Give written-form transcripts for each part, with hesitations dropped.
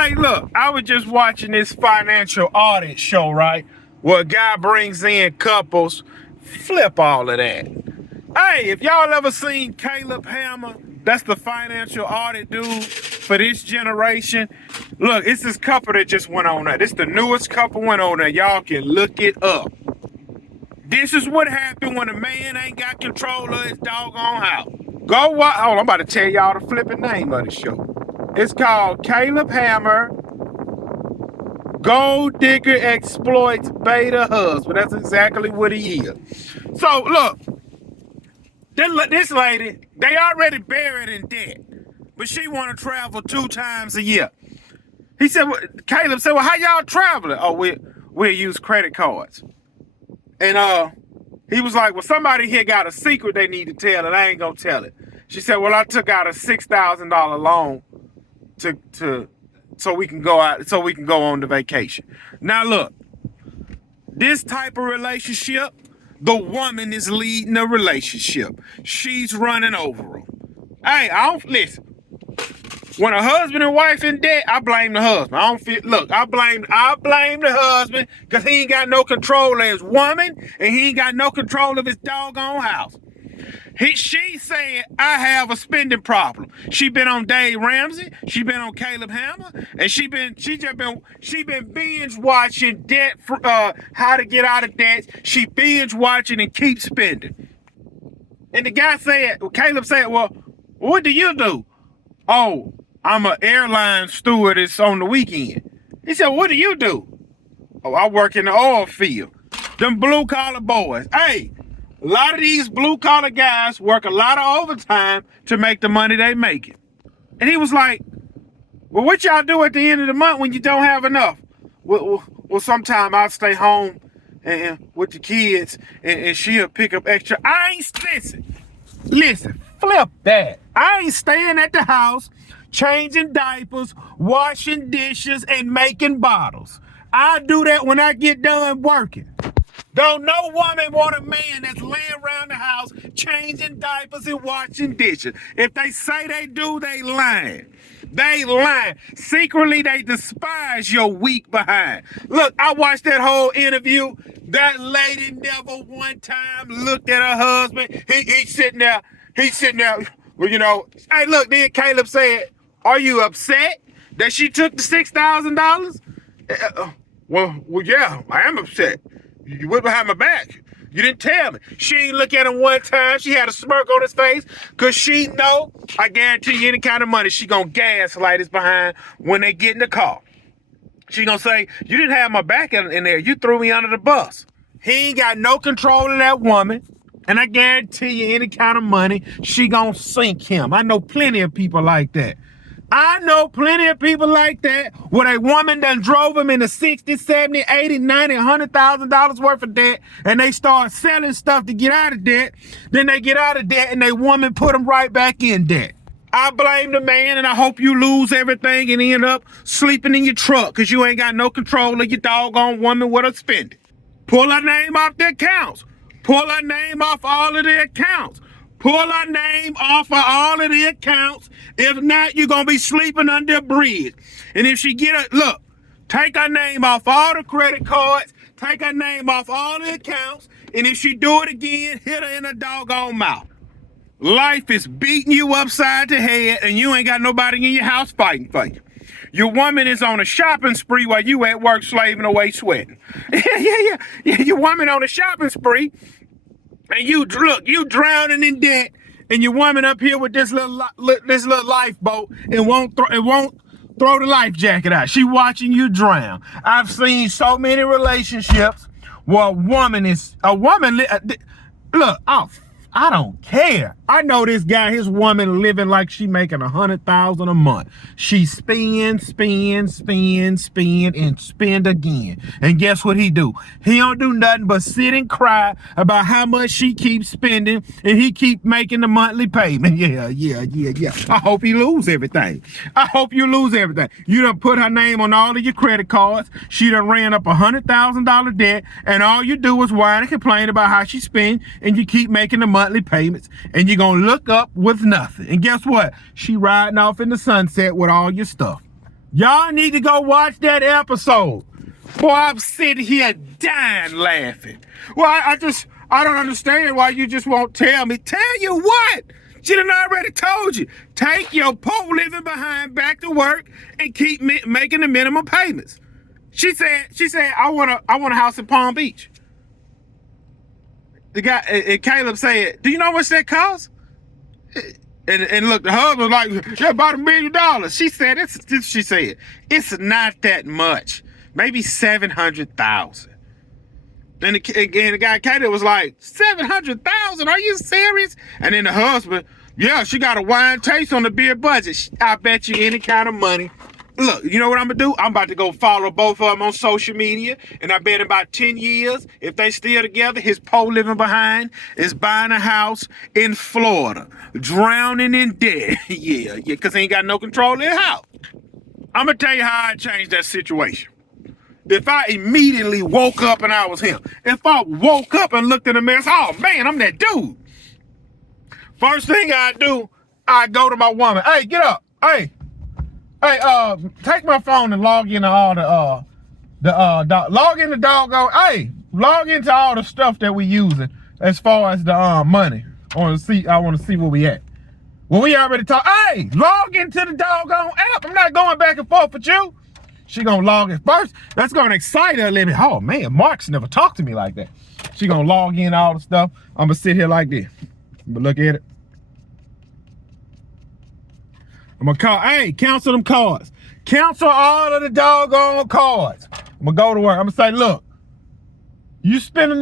Hey, look, I was just watching this financial audit show, right? Where a guy brings in couples. Flip all of that. Hey, if y'all ever seen Caleb Hammer, that's the financial audit dude for this generation. Look, it's this couple that just went on there. This the newest couple went on there. Y'all can look it up. This is what happened when a man ain't got control of his doggone house. Go watch. Hold on, I'm about to tell y'all the flipping name of the show. It's called Caleb Hammer, Gold Digger Exploits Beta Husband. That's exactly what he is. So, look, this lady, they already buried in debt, but she want to travel 2 times a year. He said, Caleb said, well, how y'all traveling? Oh, we'll use credit cards. And he was like, well, somebody here got a secret they need to tell, and I ain't gonna tell it. She said, well, I took out a $6,000 loan so we can go on the vacation. Now look, this type of relationship, the woman is leading the relationship. She's running over him. Hey, listen. When a husband and wife in debt, I blame the husband. I blame the husband because he ain't got no control of his woman and he ain't got no control of his doggone house. She said, I have a spending problem. She been on Dave Ramsey, she been on Caleb Hammer, and she been binge watching debt, how to get out of debt. She binge watching and keep spending. And the guy said, Caleb said, well, what do you do? Oh, I'm an airline stewardess on the weekend. He said, what do you do? Oh, I work in the oil field. Them blue collar boys. Hey, a lot of these blue collar guys work a lot of overtime to make the money they making. And he was like, well, what y'all do at the end of the month when you don't have enough? Well, sometime I'll stay home and with the kids and she'll pick up extra. Listen, flip that. I ain't staying at the house, changing diapers, washing dishes, and making bottles. I do that when I get done working. Don't no woman want a man that's laying around the house changing diapers and washing dishes. If they say they do, they lying. They lying. Secretly, they despise your weak behind. Look, I watched that whole interview. That lady never one time looked at her husband. He's sitting there. Well, you know, hey, look, then Caleb said, are you upset that she took the $6,000? Well, yeah, I am upset. You went behind my back. You didn't tell me. She ain't look at him one time. She had a smirk on his face because she know, I guarantee you any kind of money, she gonna gaslight his behind when they get in the car. She gonna say, you didn't have my back in there. You threw me under the bus. He ain't got no control of that woman. And I guarantee you any kind of money, she gonna sink him. I know plenty of people like that. Where a woman done drove him into 60, 70, 80, 90, $100,000 worth of debt, and they start selling stuff to get out of debt. Then they get out of debt and they woman put them right back in debt. I blame the man, and I hope you lose everything and end up sleeping in your truck because you ain't got no control of your doggone woman with her spending. Pull her name off the accounts. Pull her name off all of the accounts. Pull her name off of all of the accounts. If not, you're going to be sleeping under a bridge. And if she take her name off all the credit cards, take her name off all the accounts, and if she do it again, hit her in the doggone mouth. Life is beating you upside the head, and you ain't got nobody in your house fighting for you. Your woman is on a shopping spree while you at work slaving away sweating. Yeah. Your woman on a shopping spree. And you drowning in debt, and your woman up here with this little lifeboat and won't throw the life jacket out. She watching you drown. I've seen so many relationships where a woman. Look, I don't care. I know this guy, his woman living like she making $100,000 a month. She spend, and spend again. And guess what he do? He don't do nothing but sit and cry about how much she keeps spending, and he keep making the monthly payment. Yeah. I hope he lose everything. I hope you lose everything. You done put her name on all of your credit cards. She done ran up $100,000 debt, and all you do is whine and complain about how she spend, and you keep making the monthly payments, and you're gonna look up with nothing. And guess what? She riding off in the sunset with all your stuff. Y'all need to go watch that episode. Boy, I'm sitting here dying laughing. Well, I don't understand why you just won't tell me. Tell you what? She done already told you. Take your poor living behind back to work and keep making the minimum payments. She said, I want a house in Palm Beach. The guy, and Caleb said, do you know how much that costs? And look, the husband was like, yeah, about $1 million. She said, it's not that much. Maybe 700,000. And the guy Caleb was like, 700,000? Are you serious? And then the husband, yeah, she got a wine taste on the beer budget. I bet you any kind of money. Look, you know what I'm gonna do? I'm about to go follow both of them on social media, and I bet in about 10 years, if they still together, his poor living behind is buying a house in Florida, drowning in debt. yeah, because he ain't got no control of his house. I'm gonna tell you how I changed that situation. If I immediately woke up and I was him, if I woke up and looked in the mirror and said, oh man, I'm that dude. First thing I do, I go to my woman. Hey, get up. Hey, take my phone and log into all log into doggone. Hey, log into all the stuff that we using as far as the money. I want to see where we at. Well, we already talked. Hey, log into the doggone app. I'm not going back and forth with you. She gonna log in first. That's gonna excite her a little bit. Oh man, Mark's never talked to me like that. She gonna log in all the stuff. I'm gonna sit here like this. But look at it. I'm gonna call, hey, cancel them cards. Cancel all of the doggone cards. I'm gonna go to work. I'm gonna say, look, you spend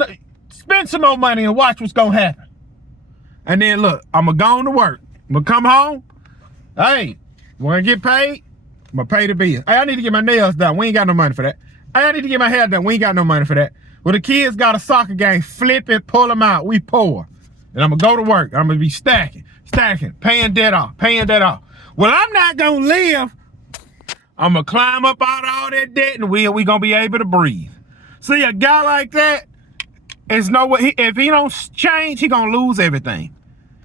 some more money and watch what's gonna happen. And then look, I'm gonna go to work. I'm gonna come home. Hey, when I get paid, I'm gonna pay the bill. Hey, I need to get my nails done. We ain't got no money for that. Hey, I need to get my hair done. We ain't got no money for that. Well, the kids got a soccer game. Flip it, pull them out. We poor. And I'm gonna go to work. I'm gonna be stacking, paying debt off. Well, I'm not gonna live. I'm gonna climb up out of all that debt and we gonna be able to breathe. See, a guy like that is no way. If he don't change, he gonna lose everything.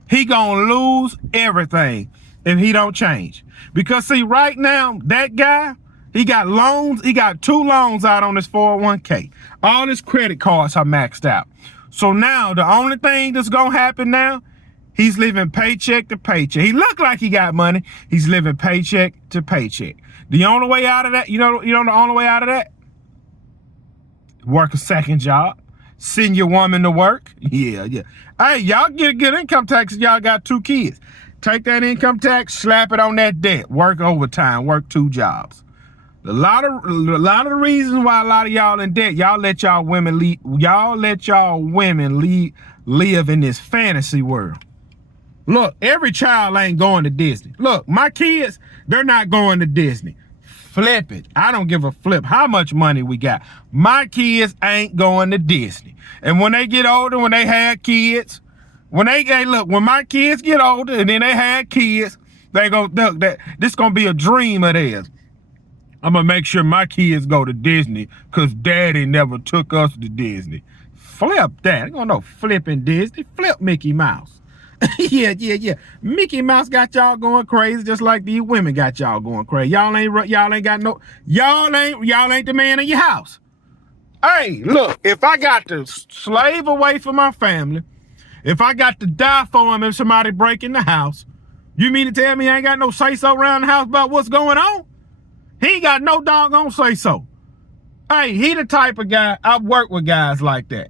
He gonna lose everything if he don't change. Because see, right now, that guy, he got loans. He got 2 loans out on his 401k. All his credit cards are maxed out. So now the only thing that's gonna happen now, he's living paycheck to paycheck. He look like he got money. He's living paycheck to paycheck. The only way out of that, you know the only way out of that? Work a second job. Send your woman to work. Yeah. Hey, y'all get a good income tax if y'all got 2 kids. Take that income tax, slap it on that debt. Work overtime, work 2 jobs. A lot of the reasons why a lot of y'all in debt, y'all let y'all women live in this fantasy world. Look, every child ain't going to Disney. Look, my kids, they're not going to Disney. Flip it. I don't give a flip how much money we got. My kids ain't going to Disney. And when they get older, when they have kids, when my kids get older and then they have kids, they go, look, this gonna be a dream of theirs. I'm gonna make sure my kids go to Disney because daddy never took us to Disney. Flip that. Ain't gonna no flipping Disney. Flip Mickey Mouse. Yeah. Mickey Mouse got y'all going crazy just like these women got y'all going crazy. Y'all ain't the man of your house. Hey, look, if I got to slave away from my family, if I got to die for him if somebody break in the house, you mean to tell me I ain't got no say-so around the house about what's going on? He ain't got no doggone say-so. Hey, he the type of guy, I've worked with guys like that.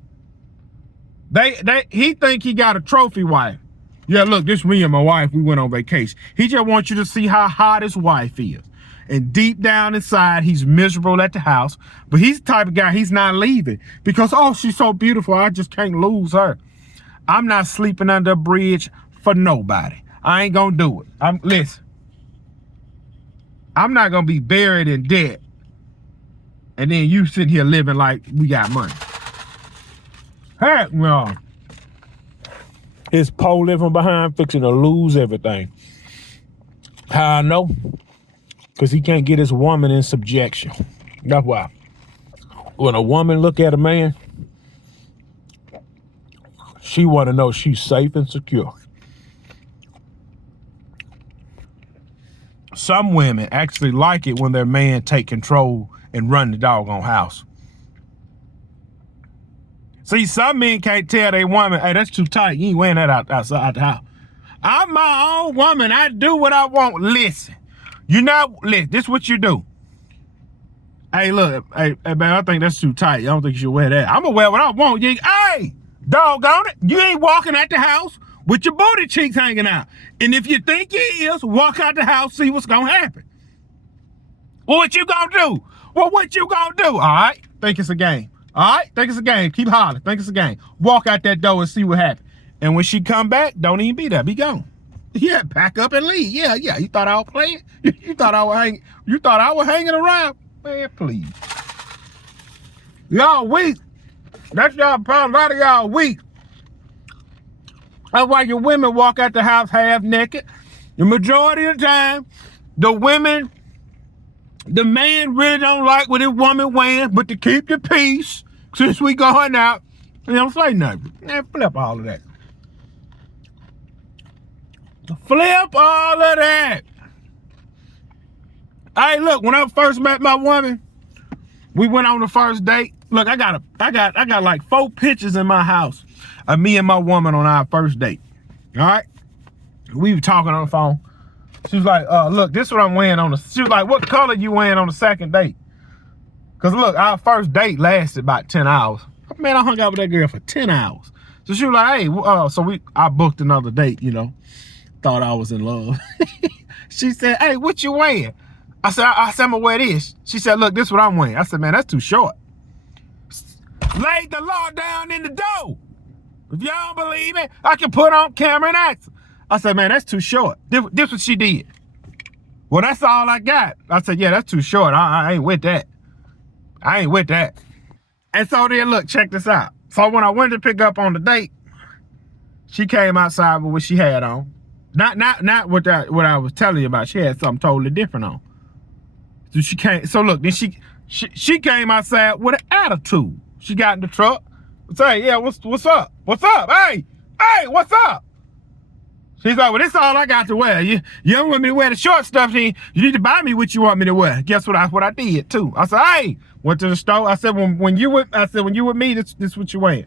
He think he got a trophy wife. Yeah, look, this me and my wife, we went on vacation. He just wants you to see how hot his wife is. And deep down inside, he's miserable at the house. But he's the type of guy, he's not leaving. Because, oh, she's so beautiful, I just can't lose her. I'm not sleeping under a bridge for nobody. I ain't gonna do it. Listen, I'm not gonna be buried in debt. And then you sitting here living like we got money. Heck no. His poor living behind fixing to lose everything. How I know? Because he can't get his woman in subjection. That's why. When a woman look at a man, she want to know she's safe and secure. Some women actually like it when their man take control and run the doggone house. See, some men can't tell their woman, hey, that's too tight. You ain't wearing that outside the house. I'm my own woman. I do what I want. Listen, listen, this is what you do. Hey, look, hey, man, I think that's too tight. I don't think you should wear that. I'm gonna wear what I want. Hey, doggone it. You ain't walking out the house with your booty cheeks hanging out. And if you think you is, walk out the house, see what's gonna happen. Well, what you gonna do? Well, what you gonna do? All right, think it's a game. All right, think it's a game. Keep hollering. Think it's a game. Walk out that door and see what happens. And when she come back, don't even be there. Be gone. Yeah, pack up and leave. Yeah. You thought I was playing? You thought I was hanging around? Man, please. Y'all weak. That's y'all problem. A lot of y'all weak. That's why your women walk out the house half naked. The majority of the time, the man really don't like what his woman wearing, but to keep the peace, since we going out, you don't say nothing. Man, flip all of that. Flip all of that. Hey, look, when I first met my woman, we went on the first date. Look, I got like 4 pictures in my house of me and my woman on our first date. All right? We were talking on the phone. She was like, look, this is what I'm wearing on she was like, what color you wearing on the second date? Because look, our first date lasted about 10 hours. Man, I hung out with that girl for 10 hours. So she was like, hey, I booked another date, Thought I was in love. She said, hey, what you wearing? I said, I'm gonna wear this. She said, look, this is what I'm wearing. I said, man, that's too short. Laid the law down in the door. If y'all don't believe it, I can put on camera and ask. I said, man, that's too short. This what she did. Well, that's all I got. I said, yeah, that's too short. I ain't with that. I ain't with that. And so then, look, check this out. So when I went to pick up on the date, she came outside with what she had on. Not what I was telling you about. She had something totally different on. So she came. So look, then she came outside with an attitude. She got in the truck. Say, yeah, what's up? What's up? Hey, what's up? She's like, well, this is all I got to wear. You don't want me to wear the short stuff, then you need to buy me what you want me to wear. Guess what? I did too. I said, hey, went to the store. I said, when you with me, this what you wearing.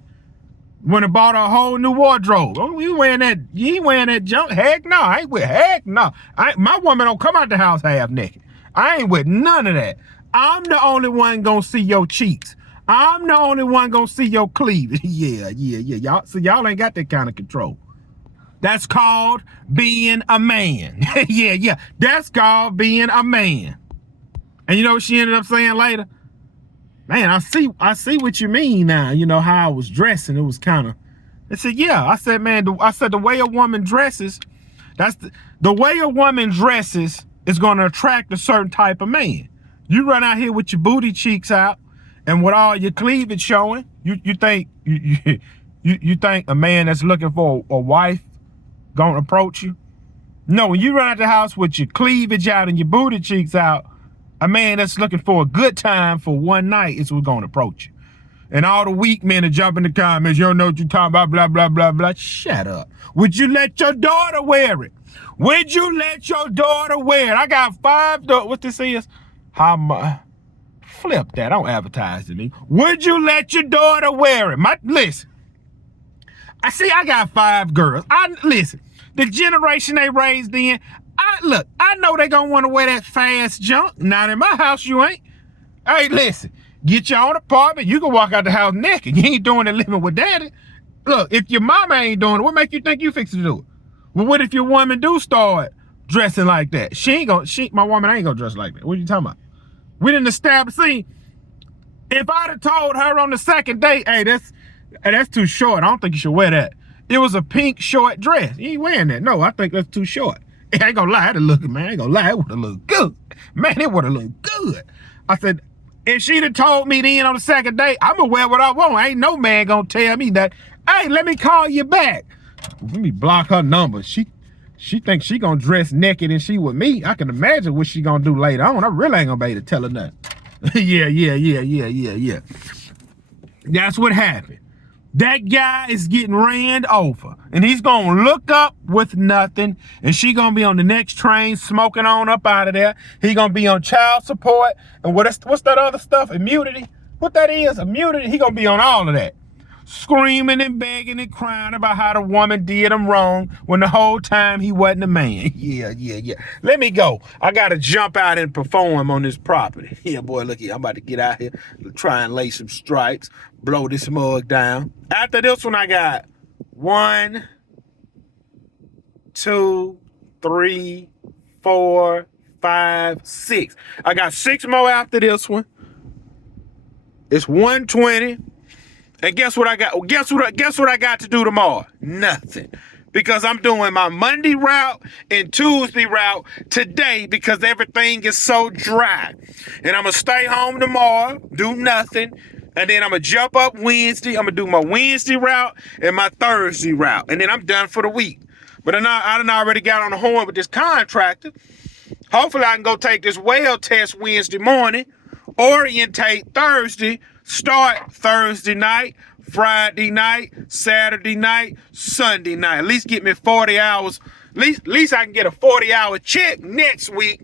When I bought a whole new wardrobe. Oh, you ain't wearing that junk? Heck no. I ain't with heck no. My woman don't come out the house half naked. I ain't with none of that. I'm the only one gonna see your cheeks. I'm the only one gonna see your cleavage. Yeah. Y'all ain't got that kind of control. That's called being a man. Yeah. That's called being a man. And you know what she ended up saying later? Man, I see what you mean now. You know how I was dressing. It was kind of. I said, yeah. I said, man. The way a woman dresses, the way a woman dresses is going to attract a certain type of man. You run out here with your booty cheeks out and with all your cleavage showing. You think you think a man that's looking for a wife gonna approach you? No, when you run out the house with your cleavage out and your booty cheeks out, a man that's looking for a good time for one night is what's gonna approach you. And all the weak men that jump in the comments, you don't know what you're talking about, blah, blah, blah, blah. Shut up. Would you let your daughter wear it? Would you let your daughter wear it? I got 5 daughters. What this is? How much? Flip that. Don't advertise to me. Would you let your daughter wear it? Listen. I got 5 girls. Listen. The generation they raised in, I know they gonna want to wear that fast junk. Not in my house, you ain't. Hey, listen, get your own apartment. You can walk out the house naked. You ain't doing it living with daddy. Look, if your mama ain't doing it, what make you think you fixing to do it? Well, what if your woman do start dressing like that? My woman ain't gonna dress like that. What are you talking about? We didn't establish. See, if I'd have told her on the second date, hey, that's too short. I don't think you should wear that. It was a pink short dress. You ain't wearing that. No, I think that's too short. I ain't gonna lie, it looked, man. I ain't gonna lie, it would have looked good. Man, it would have looked good. I said, if she'd have told me then on the second date, I'm gonna wear what I want. Ain't no man gonna tell me that, hey, let me call you back. Let me block her number. She thinks she gonna dress naked and she with me. I can imagine what she gonna do later on. I really ain't gonna be able to tell her nothing. Yeah. That's what happened. That guy is getting ran over, and he's gonna look up with nothing, and she gonna be on the next train smoking on up out of there. He gonna be on child support, and what's that other stuff? Immunity? What that is? Immunity? He gonna be on all of that. Screaming and begging and crying about how the woman did him wrong when the whole time he wasn't a man. Yeah. Let me go. I gotta jump out and perform on this property. Yeah, boy, look here. I'm about to get out here, try and lay some stripes, blow this mug down. After this one, I got 1, 2, 3, 4, 5, 6. I got 6 more after this one. It's 1:20. And guess what I got? Guess what I got to do tomorrow? Nothing. Because I'm doing my Monday route and Tuesday route today because everything is so dry. And I'm going to stay home tomorrow, do nothing. And then I'm going to jump up Wednesday. I'm going to do my Wednesday route and my Thursday route. And then I'm done for the week. But I done already got on the horn with this contractor. Hopefully I can go take this well test Wednesday morning, orientate Thursday, start Thursday night, Friday night, Saturday night, Sunday night. At least get me 40 hours. At least I can get a 40-hour check next week.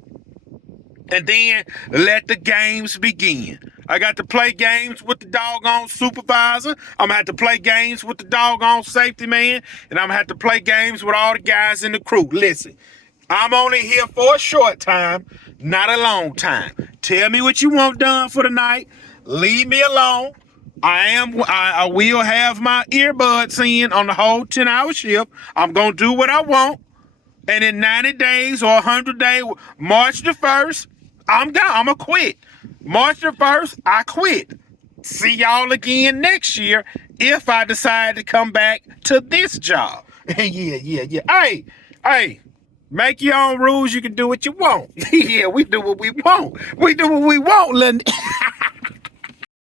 And then let the games begin. I got to play games with the doggone supervisor. I'm going to have to play games with the doggone safety man. And I'm going to have to play games with all the guys in the crew. Listen, I'm only here for a short time, not a long time. Tell me what you want done for the night. Leave me alone. I will have my earbuds in on the whole 10-hour shift. I'm going to do what I want. And in 90 days or 100 days, March the 1st, I'm done. I'm going to quit. March the 1st, I quit. See y'all again next year if I decide to come back to this job. Yeah. Hey. Make your own rules. You can do what you want. Yeah, we do what we want. We do what we want, Lindy.